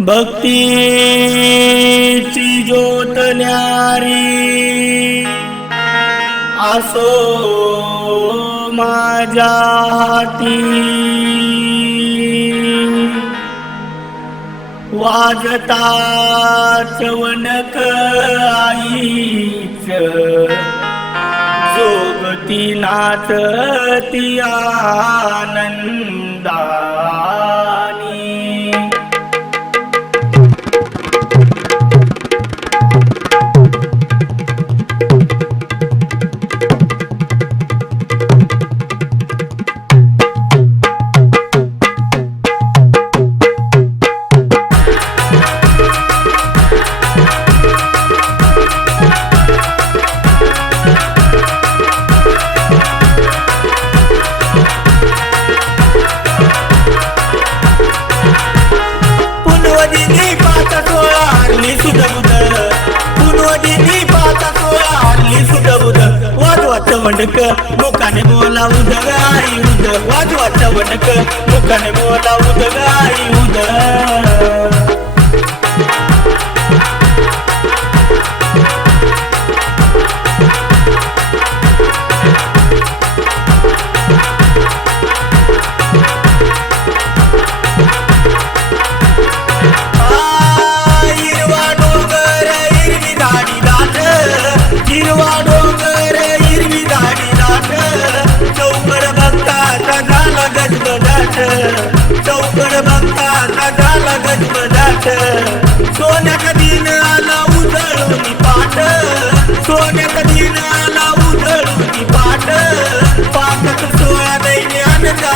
भक्तीची ज्योत न्यारी. असो माझ्या हाती. वाजता चवनक आईच. जोगती नाचती आनंदा. वाजवाच वंडक मुखाने बोला उद आई उद वाजवाच वंडक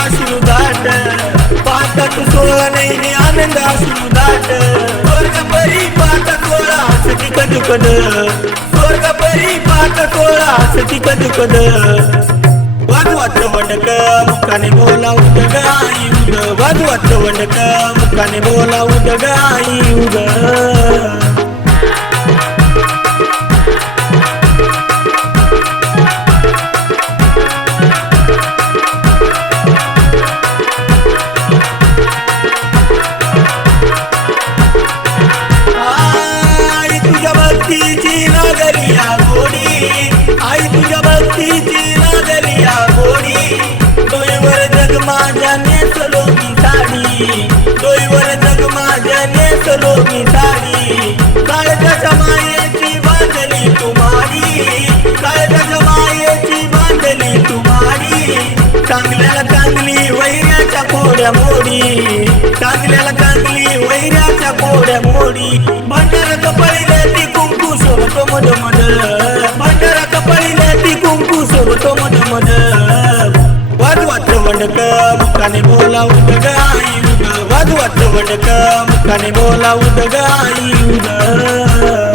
असू दाट पाकट सोळा नाही आनंद असू दाट स्वर्ग परी पाठ सोळा सती कद स्वर्ग परी पाठ सोळा सती कद कद वाजवाच वंडक मुखाने बोला उदग आई उद वाजवाच वंडक मुखाने बोला उदग आई उद कोड्या मोडी. चांगल्याला चांगली वैराच्या कोड्या मोडी. भंडारा कपाळी ती कुंकू सोडतो मध मध. भंडारा कपाळी ती कुंकू सोडतो मध मध. वाजवाच वंडक मुखाने बोला उदग आई उद वाजवाच वंडक मुखाने बोला उदग आई उद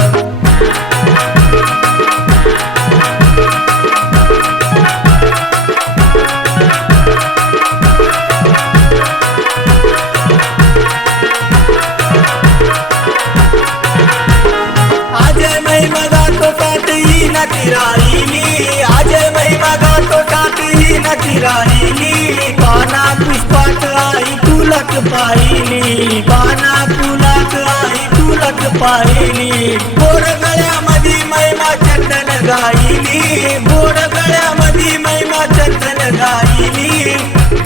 साथ राहिली अजय महिमा गातो साथ ही नटी राहिली पाना पुष्पात आई तुलक पाहिली. पाना तुलक आई तुलक पाहिली. बोर गळ्यामध्ये महिमा चंदन गायली. बोर गळ्यामध्ये महिमा चंदन गायली.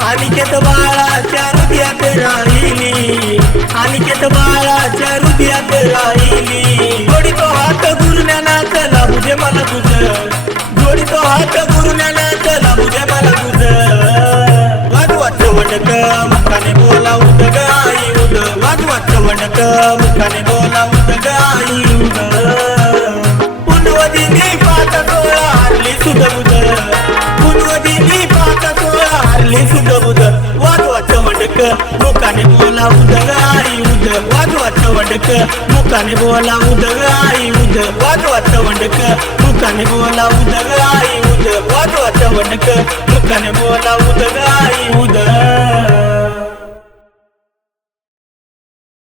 अनिकेत बाळाच्या हृदयात राहिली. अनिकेत बाळाच्या हृदयात राहिली. मुखाने बोला उदग आई उद पुनवदिनी पाच सोळा हरली सुध पुनवदिनी पाच सोळा हरली सुध बुध वाजवाच वंडक मुखाने बोला उदग आई उद वाजवाच वंडक मुखाने बोला उदग आई उद वाजवाच वंडक मुखाने बोला उदग आई उद वाजवाच वंडक मुखाने बोला उदग आई उद